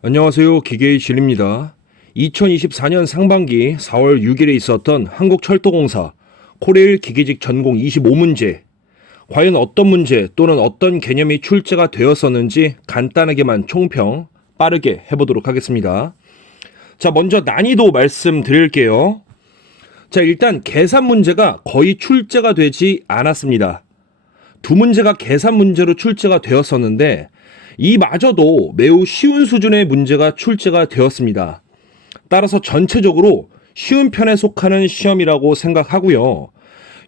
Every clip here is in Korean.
안녕하세요. 기계의 진입니다. 2024년 상반기 4월 6일에 있었던 한국철도공사 코레일 기계직 전공 25문제, 과연 어떤 문제 또는 어떤 개념이 출제가 되었었는지 간단하게만 총평 빠르게 해보도록 하겠습니다. 자, 먼저 난이도 말씀드릴게요. 자, 일단 계산 문제가 거의 출제가 되지 않았습니다. 두 문제가 계산 문제로 출제가 되었었는데 이마저도 매우 쉬운 수준의 문제가 출제가 되었습니다. 따라서 전체적으로 쉬운 편에 속하는 시험이라고 생각하고요.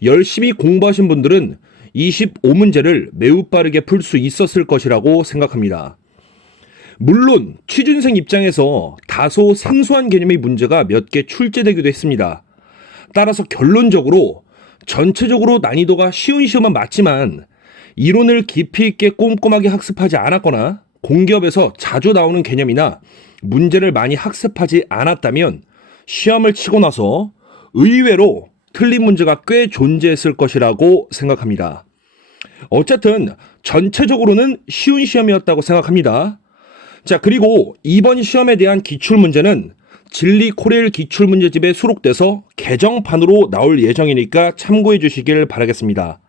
열심히 공부하신 분들은 25문제를 매우 빠르게 풀 수 있었을 것이라고 생각합니다. 물론 취준생 입장에서 다소 생소한 개념의 문제가 몇 개 출제되기도 했습니다. 따라서 결론적으로 전체적으로 난이도가 쉬운 시험은 맞지만 이론을 깊이 있게 꼼꼼하게 학습하지 않았거나 공기업에서 자주 나오는 개념이나 문제를 많이 학습하지 않았다면 시험을 치고 나서 의외로 틀린 문제가 꽤 존재했을 것이라고 생각합니다. 어쨌든 전체적으로는 쉬운 시험이었다고 생각합니다. 자, 그리고 이번 시험에 대한 기출문제는 진리 코레일 기출문제집에 수록돼서 개정판으로 나올 예정이니까 참고해 주시길 바라겠습니다.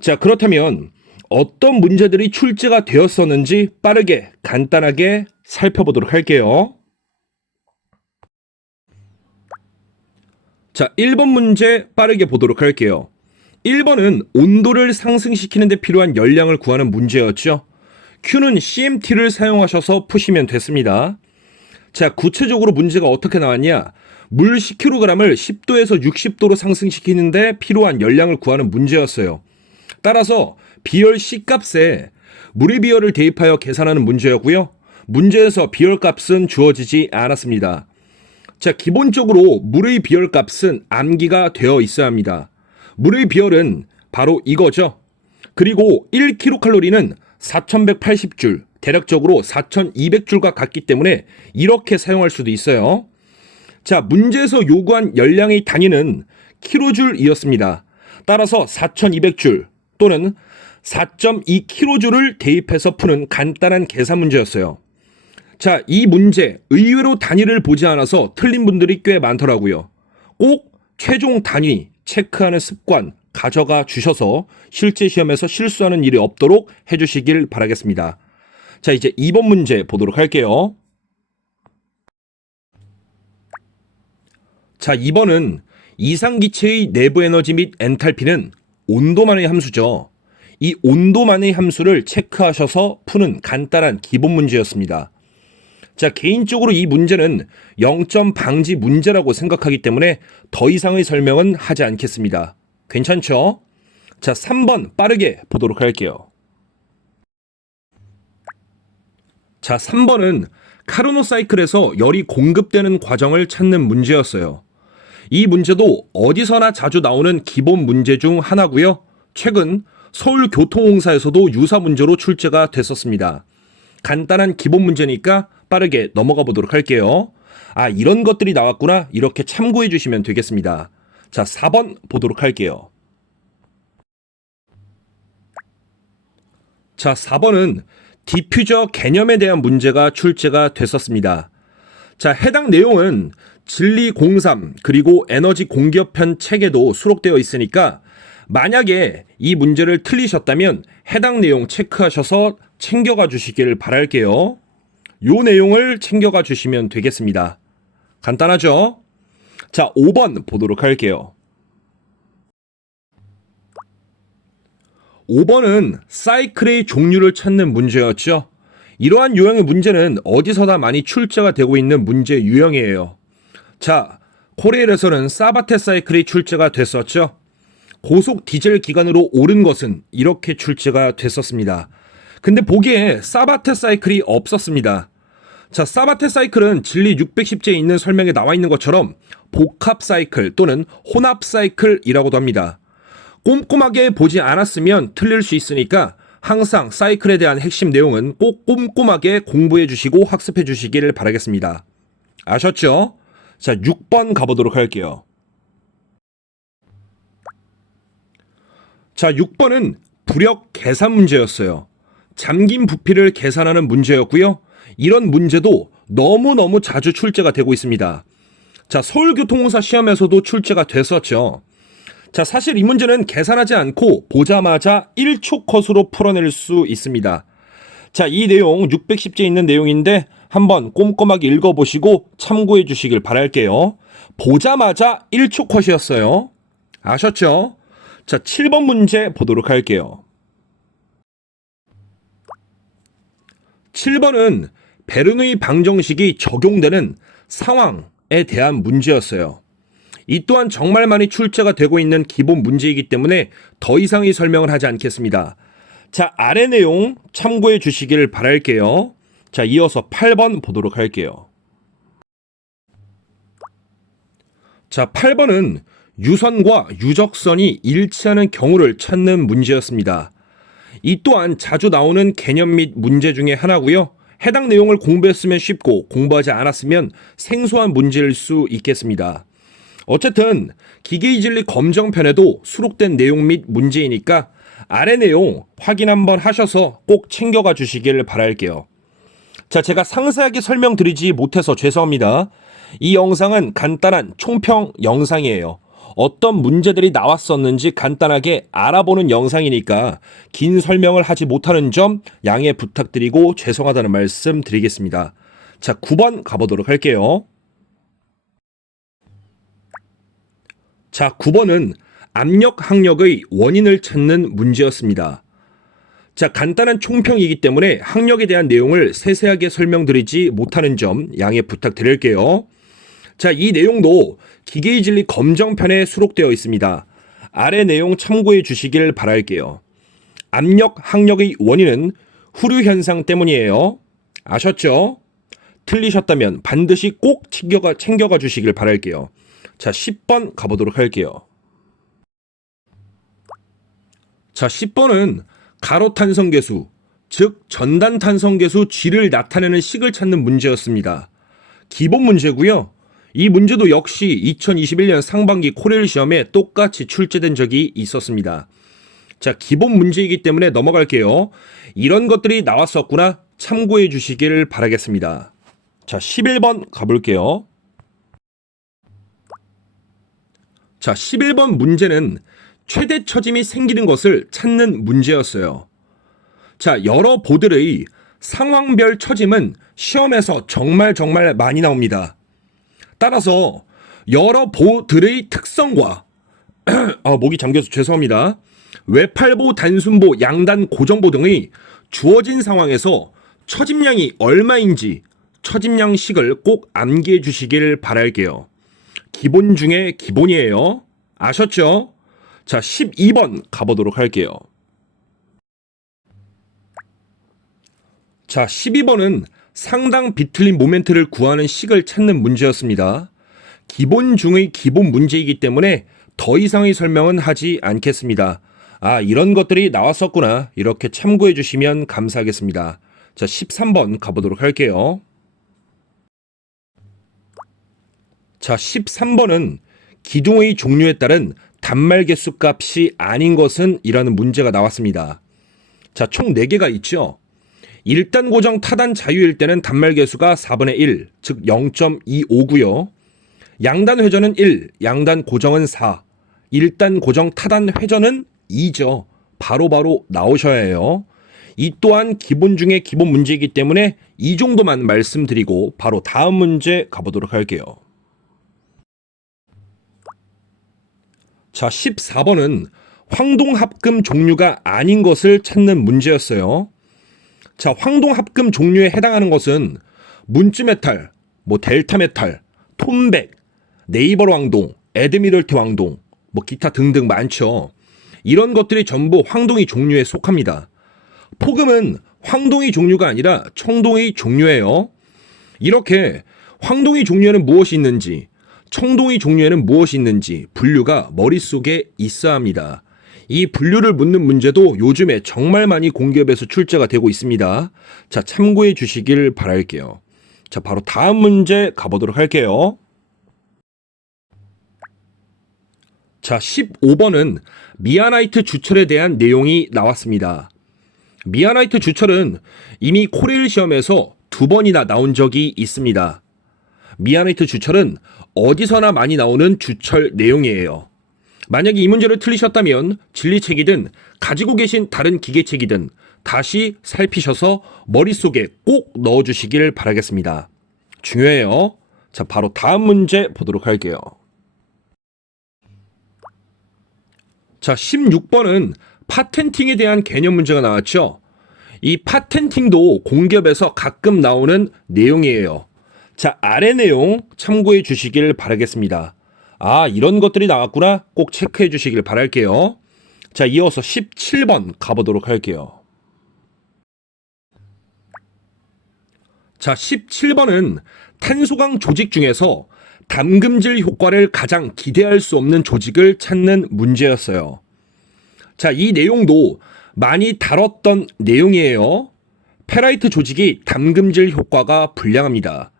자, 그렇다면 어떤 문제들이 출제가 되었었는지 빠르게 간단하게 살펴보도록 할게요. 자, 1번 문제 빠르게 보도록 할게요. 1번은 온도를 상승시키는 데 필요한 열량을 구하는 문제였죠. Q는 CMT를 사용하셔서 푸시면 됐습니다. 자, 구체적으로 문제가 어떻게 나왔냐? 물 10kg을 10도에서 60도로 상승시키는데 필요한 열량을 구하는 문제였어요. 따라서 비열 C값에 물의 비열을 대입하여 계산하는 문제였고요. 문제에서 비열 값은 주어지지 않았습니다. 자, 기본적으로 물의 비열 값은 암기가 되어 있어야 합니다. 물의 비열은 바로 이거죠. 그리고 1kcal는 4180줄, 대략적으로 4200줄과 같기 때문에 이렇게 사용할 수도 있어요. 자, 문제에서 요구한 열량의 단위는 킬로줄이었습니다. 따라서 4200줄 또는 4.2kJ를 대입해서 푸는 간단한 계산 문제였어요. 자, 이 문제 의외로 단위를 보지 않아서 틀린 분들이 꽤 많더라고요. 꼭 최종 단위 체크하는 습관 가져가 주셔서 실제 시험에서 실수하는 일이 없도록 해주시길 바라겠습니다. 자, 이제 2번 문제 보도록 할게요. 자, 2번은 이상기체의 내부 에너지 및 엔탈피는 온도만의 함수죠. 이 온도만의 함수를 체크하셔서 푸는 간단한 기본 문제였습니다. 자, 개인적으로 이 문제는 0점 방지 문제라고 생각하기 때문에 더 이상의 설명은 하지 않겠습니다. 괜찮죠? 자, 3번 빠르게 보도록 할게요. 자, 3번은 카르노 사이클에서 열이 공급되는 과정을 찾는 문제였어요. 이 문제도 어디서나 자주 나오는 기본 문제 중 하나고요. 최근 서울교통공사에서도 유사 문제로 출제가 됐었습니다. 간단한 기본 문제니까 빠르게 넘어가 보도록 할게요. 아, 이런 것들이 나왔구나. 이렇게 참고해 주시면 되겠습니다. 자, 4번 보도록 할게요. 자, 4번은 디퓨저 개념에 대한 문제가 출제가 됐었습니다. 자, 해당 내용은 진리 03 그리고 에너지 공기업편 책에도 수록되어 있으니까 만약에 이 문제를 틀리셨다면 해당 내용 체크하셔서 챙겨가 주시길 바랄게요. 요 내용을 챙겨가 주시면 되겠습니다. 간단하죠? 자, 5번 보도록 할게요. 5번은 사이클의 종류를 찾는 문제였죠. 이러한 유형의 문제는 어디서나 많이 출제가 되고 있는 문제 유형이에요. 자, 코레일에서는 사바테 사이클이 출제가 됐었죠. 고속 디젤 기관으로 오른 것은 이렇게 출제가 됐었습니다. 근데 보기에 사바테 사이클이 없었습니다. 자, 사바테 사이클은 진리 610제에 있는 설명에 나와 있는 것처럼 복합 사이클 또는 혼합 사이클이라고도 합니다. 꼼꼼하게 보지 않았으면 틀릴 수 있으니까 항상 사이클에 대한 핵심 내용은 꼭 꼼꼼하게 공부해 주시고 학습해 주시기를 바라겠습니다. 아셨죠? 자, 6번 가보도록 할게요. 자, 6번은 부력 계산 문제였어요. 잠긴 부피를 계산하는 문제였고요. 이런 문제도 너무너무 자주 출제가 되고 있습니다. 자, 서울교통공사 시험에서도 출제가 됐었죠. 자, 사실 이 문제는 계산하지 않고 보자마자 1초 컷으로 풀어낼 수 있습니다. 자, 이 내용 610제 있는 내용인데 한번 꼼꼼하게 읽어보시고 참고해 주시길 바랄게요. 보자마자 1초 컷이었어요. 아셨죠? 자, 7번 문제 보도록 할게요. 7번은 베르누이 방정식이 적용되는 상황에 대한 문제였어요. 이 또한 정말 많이 출제가 되고 있는 기본 문제이기 때문에 더 이상의 설명을 하지 않겠습니다. 자, 아래 내용 참고해 주시길 바랄게요. 자, 이어서 8번 보도록 할게요. 자, 8번은 유선과 유적선이 일치하는 경우를 찾는 문제였습니다. 이 또한 자주 나오는 개념 및 문제 중에 하나고요. 해당 내용을 공부했으면 쉽고 공부하지 않았으면 생소한 문제일 수 있겠습니다. 어쨌든 기계의 진리 검정편에도 수록된 내용 및 문제이니까 아래 내용 확인 한번 하셔서 꼭 챙겨가 주시길 바랄게요. 자, 제가 상세하게 설명드리지 못해서 죄송합니다. 이 영상은 간단한 총평 영상이에요. 어떤 문제들이 나왔었는지 간단하게 알아보는 영상이니까 긴 설명을 하지 못하는 점 양해 부탁드리고 죄송하다는 말씀 드리겠습니다. 자, 9번 가보도록 할게요. 자, 9번은 압력 항력의 원인을 찾는 문제였습니다. 자, 간단한 총평이기 때문에 항력에 대한 내용을 세세하게 설명드리지 못하는 점 양해 부탁드릴게요. 자, 이 내용도 기계의 진리 검정편에 수록되어 있습니다. 아래 내용 참고해 주시길 바랄게요. 압력 항력의 원인은 후류 현상 때문이에요. 아셨죠? 틀리셨다면 반드시 꼭 챙겨가 주시길 바랄게요. 자, 10번 가보도록 할게요. 자, 10번은 가로탄성계수, 즉 전단탄성계수 G를 나타내는 식을 찾는 문제였습니다. 기본 문제고요. 이 문제도 역시 2021년 상반기 코레일 시험에 똑같이 출제된 적이 있었습니다. 자, 기본 문제이기 때문에 넘어갈게요. 이런 것들이 나왔었구나 참고해 주시길 바라겠습니다. 자, 11번 가볼게요. 자, 11번 문제는 최대 처짐이 생기는 것을 찾는 문제였어요. 자, 여러 보들의 상황별 처짐은 시험에서 정말 많이 나옵니다. 따라서 여러 보들의 특성과 목이 잠겨서 죄송합니다. 외팔보, 단순보, 양단, 고정보 등의 주어진 상황에서 처짐량이 얼마인지 처짐량식을 꼭 암기해 주시길 바랄게요. 기본 중에 기본이에요. 아셨죠? 자, 12번 가보도록 할게요. 자, 12번은 상당 비틀린 모멘트를 구하는 식을 찾는 문제였습니다. 기본 중의 기본 문제이기 때문에 더 이상의 설명은 하지 않겠습니다. 아, 이런 것들이 나왔었구나. 이렇게 참고해 주시면 감사하겠습니다. 자, 13번 가보도록 할게요. 자, 13번은 기둥의 종류에 따른 단말 개수 값이 아닌 것은 이라는 문제가 나왔습니다. 자, 총 4개가 있죠. 1단 고정 타단 자유일 때는 단말 개수가 4분의 1, 즉 0.25고요. 양단 회전은 1, 양단 고정은 4, 1단 고정 타단 회전은 2죠. 바로바로 나오셔야 해요. 이 또한 기본 중에 기본 문제이기 때문에 이 정도만 말씀드리고 바로 다음 문제 가보도록 할게요. 자, 14번은 황동합금 종류가 아닌 것을 찾는 문제였어요. 자, 황동합금 종류에 해당하는 것은 문쯔메탈, 델타메탈, 톤백, 네이버 왕동, 에드미럴티 왕동, 기타 등등 많죠. 이런 것들이 전부 황동의 종류에 속합니다. 포금은 황동의 종류가 아니라 청동의 종류예요. 이렇게 황동의 종류에는 무엇이 있는지, 청동의 종류에는 무엇이 있는지 분류가 머릿속에 있어야 합니다. 이 분류를 묻는 문제도 요즘에 정말 많이 공기업에서 출제가 되고 있습니다. 자, 참고해 주시길 바랄게요. 자, 바로 다음 문제 가보도록 할게요. 자, 15번은 미아나이트 주철에 대한 내용이 나왔습니다. 미아나이트 주철은 이미 코레일 시험에서 2번이나 나온 적이 있습니다. 미야네이트 주철은 어디서나 많이 나오는 주철 내용이에요. 만약에 이 문제를 틀리셨다면 진리책이든 가지고 계신 다른 기계책이든 다시 살피셔서 머릿속에 꼭 넣어주시길 바라겠습니다. 중요해요. 자, 바로 다음 문제 보도록 할게요. 자, 16번은 파텐팅에 대한 개념 문제가 나왔죠. 이 파텐팅도 공기업에서 가끔 나오는 내용이에요. 자, 아래 내용 참고해 주시길 바라겠습니다. 아, 이런 것들이 나왔구나. 꼭 체크해 주시길 바랄게요. 자, 이어서 17번 가보도록 할게요. 자, 17번은 탄소강 조직 중에서 담금질 효과를 가장 기대할 수 없는 조직을 찾는 문제였어요. 자, 이 내용도 많이 다뤘던 내용이에요. 페라이트 조직이 담금질 효과가 불량합니다.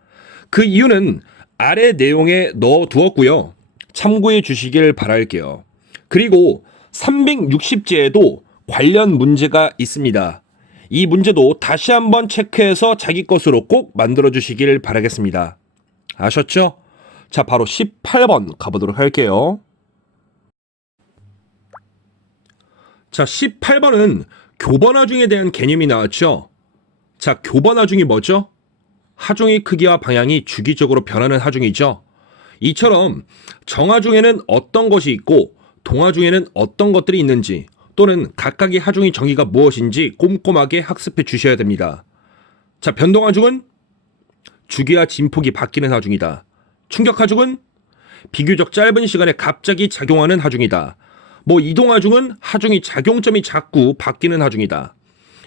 그 이유는 아래 내용에 넣어두었고요. 참고해 주시길 바랄게요. 그리고 360제에도 관련 문제가 있습니다. 이 문제도 다시 한번 체크해서 자기 것으로 꼭 만들어 주시길 바라겠습니다. 아셨죠? 자, 바로 18번 가보도록 할게요. 자, 18번은 교번하중에 대한 개념이 나왔죠. 자, 교번하중이 뭐죠? 하중의 크기와 방향이 주기적으로 변하는 하중이죠. 이처럼 정하중에는 어떤 것이 있고 동하중에는 어떤 것들이 있는지 또는 각각의 하중의 정의가 무엇인지 꼼꼼하게 학습해 주셔야 됩니다. 자, 변동하중은 주기와 진폭이 바뀌는 하중이다. 충격하중은 비교적 짧은 시간에 갑자기 작용하는 하중이다. 이동하중은 하중의 작용점이 자꾸 바뀌는 하중이다.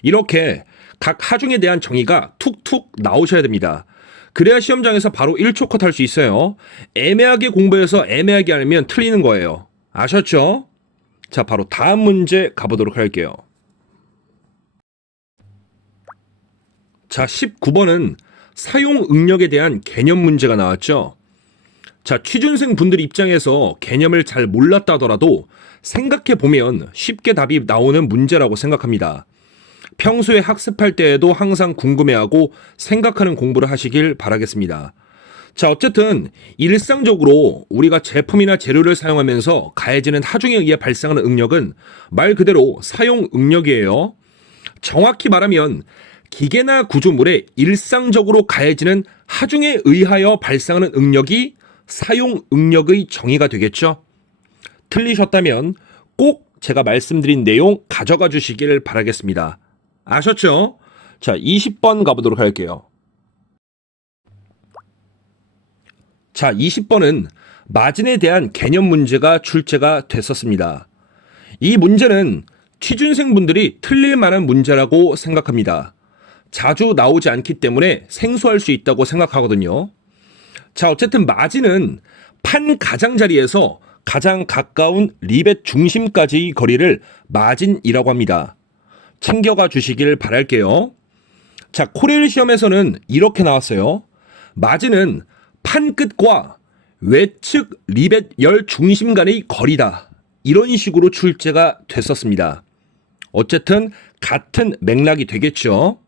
이렇게 각 하중에 대한 정의가 툭툭 나오셔야 됩니다. 그래야 시험장에서 바로 1초 컷 할 수 있어요. 애매하게 공부해서 애매하게 알면 틀리는 거예요. 아셨죠? 자, 바로 다음 문제 가보도록 할게요. 자, 19번은 사용 응력에 대한 개념 문제가 나왔죠. 자, 취준생 분들 입장에서 개념을 잘 몰랐다 하더라도 생각해보면 쉽게 답이 나오는 문제라고 생각합니다. 평소에 학습할 때에도 항상 궁금해하고 생각하는 공부를 하시길 바라겠습니다. 자, 어쨌든 일상적으로 우리가 제품이나 재료를 사용하면서 가해지는 하중에 의해 발생하는 응력은 말 그대로 사용 응력이에요. 정확히 말하면 기계나 구조물에 일상적으로 가해지는 하중에 의하여 발생하는 응력이 사용 응력의 정의가 되겠죠. 틀리셨다면 꼭 제가 말씀드린 내용 가져가 주시길 바라겠습니다. 아셨죠? 자, 20번 가보도록 할게요. 자, 20번은 마진에 대한 개념 문제가 출제가 됐었습니다. 이 문제는 취준생분들이 틀릴 만한 문제라고 생각합니다. 자주 나오지 않기 때문에 생소할 수 있다고 생각하거든요. 자, 어쨌든 마진은 판 가장자리에서 가장 가까운 리벳 중심까지의 거리를 마진이라고 합니다. 챙겨가 주시길 바랄게요. 자, 코레일 시험에서는 이렇게 나왔어요. 마진은 판 끝과 외측 리벳 열 중심 간의 거리다. 이런 식으로 출제가 됐었습니다. 어쨌든 같은 맥락이 되겠죠.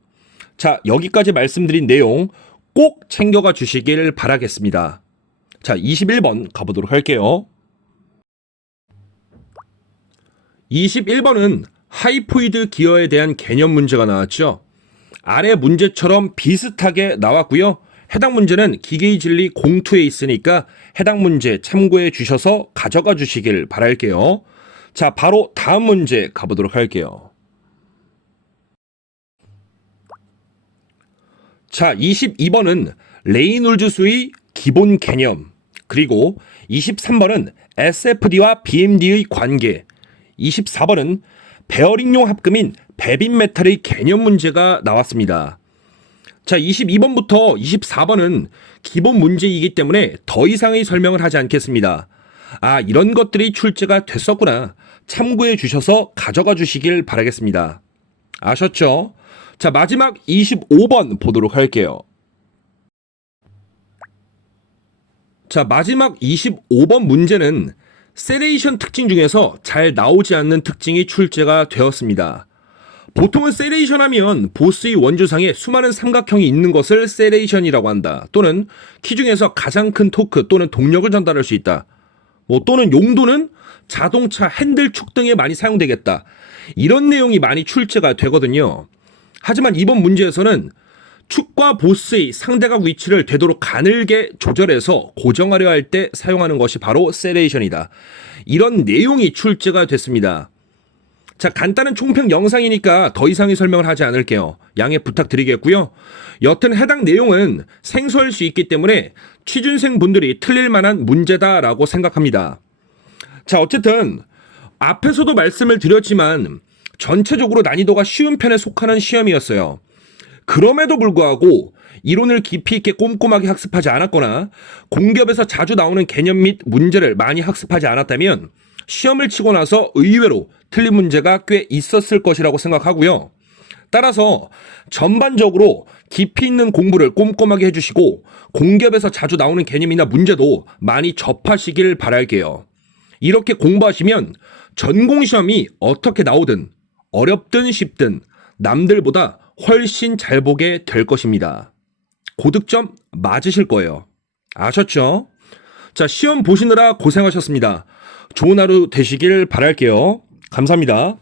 자, 여기까지 말씀드린 내용 꼭 챙겨가 주시길 바라겠습니다. 자, 21번 가보도록 할게요. 21번은 하이포이드 기어에 대한 개념 문제가 나왔죠. 아래 문제처럼 비슷하게 나왔고요. 해당 문제는 기계의 진리 공투에 있으니까 해당 문제 참고해 주셔서 가져가 주시길 바랄게요. 자, 바로 다음 문제 가보도록 할게요. 자, 22번은 레이놀즈 수의 기본 개념, 그리고 23번은 SFD와 BMD의 관계, 24번은 베어링용 합금인 베빈 메탈의 개념 문제가 나왔습니다. 자, 22번부터 24번은 기본 문제이기 때문에 더 이상의 설명을 하지 않겠습니다. 아, 이런 것들이 출제가 됐었구나. 참고해 주셔서 가져가 주시길 바라겠습니다. 아셨죠? 자, 마지막 25번 보도록 할게요. 자, 마지막 25번 문제는 세레이션 특징 중에서 잘 나오지 않는 특징이 출제가 되었습니다. 보통은 세레이션 하면 보스의 원주상에 수많은 삼각형이 있는 것을 세레이션이라고 한다. 또는 키 중에서 가장 큰 토크 또는 동력을 전달할 수 있다. 또는 용도는 자동차 핸들축 등에 많이 사용되겠다. 이런 내용이 많이 출제가 되거든요. 하지만 이번 문제에서는 축과 보스의 상대각 위치를 되도록 가늘게 조절해서 고정하려 할 때 사용하는 것이 바로 세레이션이다. 이런 내용이 출제가 됐습니다. 자, 간단한 총평 영상이니까 더 이상의 설명을 하지 않을게요. 양해 부탁드리겠고요. 여튼 해당 내용은 생소할 수 있기 때문에 취준생 분들이 틀릴 만한 문제다라고 생각합니다. 자, 어쨌든 앞에서도 말씀을 드렸지만 전체적으로 난이도가 쉬운 편에 속하는 시험이었어요. 그럼에도 불구하고 이론을 깊이 있게 꼼꼼하게 학습하지 않았거나 공기업에서 자주 나오는 개념 및 문제를 많이 학습하지 않았다면 시험을 치고 나서 의외로 틀린 문제가 꽤 있었을 것이라고 생각하고요. 따라서 전반적으로 깊이 있는 공부를 꼼꼼하게 해주시고 공기업에서 자주 나오는 개념이나 문제도 많이 접하시길 바랄게요. 이렇게 공부하시면 전공시험이 어떻게 나오든 어렵든 쉽든 남들보다 훨씬 잘 보게 될 것입니다. 고득점 맞으실 거예요. 아셨죠? 자, 시험 보시느라 고생하셨습니다. 좋은 하루 되시길 바랄게요. 감사합니다.